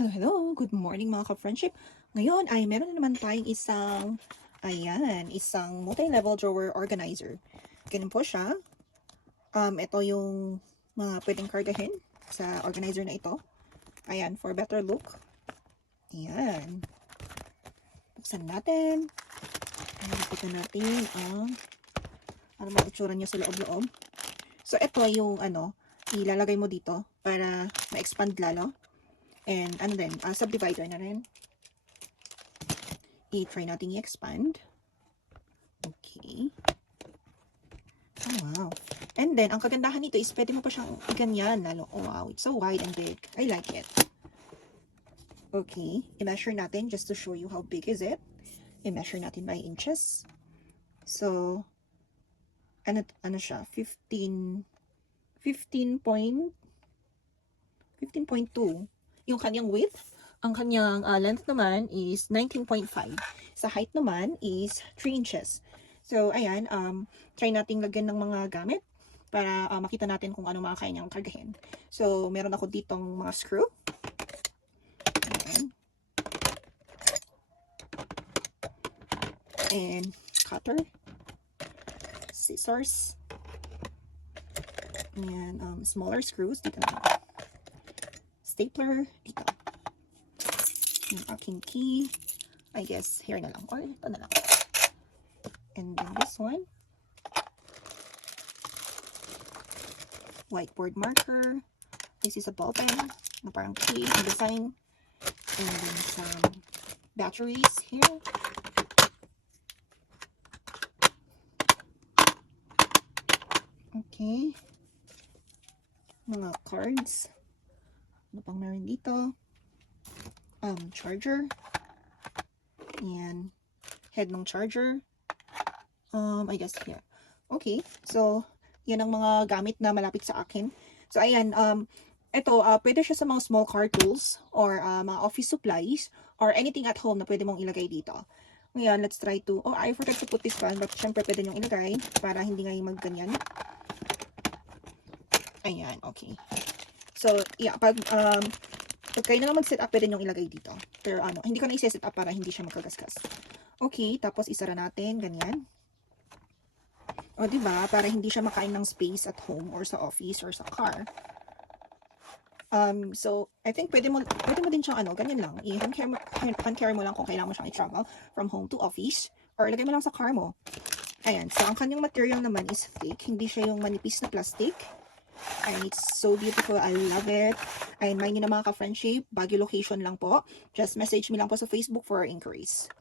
Hello, good morning mga ka-friendship. Ngayon ay meron na naman tayong isang multi-level drawer organizer. Ganun po siya. Ito yung mga pwedeng kargahin sa organizer na ito. Ayan, for better look. Ayan. Buksan natin. Nakikita natin ano mga itsura niya sa loob-loob. So, ito yung ilalagay mo dito para ma-expand lalo. And subdivider na rin. I-try natin i-expand. Okay. Oh, wow. And then, ang kagandahan nito is pwede mo pa siyang ganyan. Oh, wow. It's so wide and big. I like it. Okay. I-measure natin just to show you how big is it. I-measure natin by inches. So, ano siya? 15.2. Yung kanyang width. Ang kanyang length naman is 19.5. Sa height naman is 3 inches. So, ayan, try nating lagyan ng mga gamit para makita natin kung ano mga kaya niyang kargahin. So, meron ako ditong mga screw. Ayan. And cutter. Scissors. And smaller screws. Dito na. Stapler. Dito. Yung aking key, I guess, here na lang. Or ito na lang. And then this one. Whiteboard marker. This is a ball pen na parang key ang design. And then some batteries here. Okay. Mga cards. Ano pang meron dito? Charger. And head ng charger. I guess here. Okay. So, yan ang mga gamit na malapit sa akin. So, ayan. Ito, pwede siya sa mga small car tools or mga office supplies or anything at home na pwede mong ilagay dito. Ngayon, let's try to... Oh, I forgot to put this one. But, syempre, pwede nyong ilagay para hindi nga yung magganyan. Ayan. Okay. So, yeah. Pag kayo na lang mag-set up, pwede nyong ilagay dito. Pero hindi ko na i-set up para hindi siya magkagasgas. Okay, tapos isara natin, ganyan. O, diba? Para hindi siya makain ng space at home or sa office or sa car. So, I think pwede mo din siyang ganyan lang. I-hand carry mo lang kung kailangan mo siyang i-travel from home to office. Or ilagay mo lang sa car mo. Ayan, so ang kanyang material naman is thick. Hindi siya yung manipis na plastic. And it's so beautiful. I love it. And mind nyo na mga ka-friendship, Baguio location lang po. Just message me lang po sa Facebook for inquiries.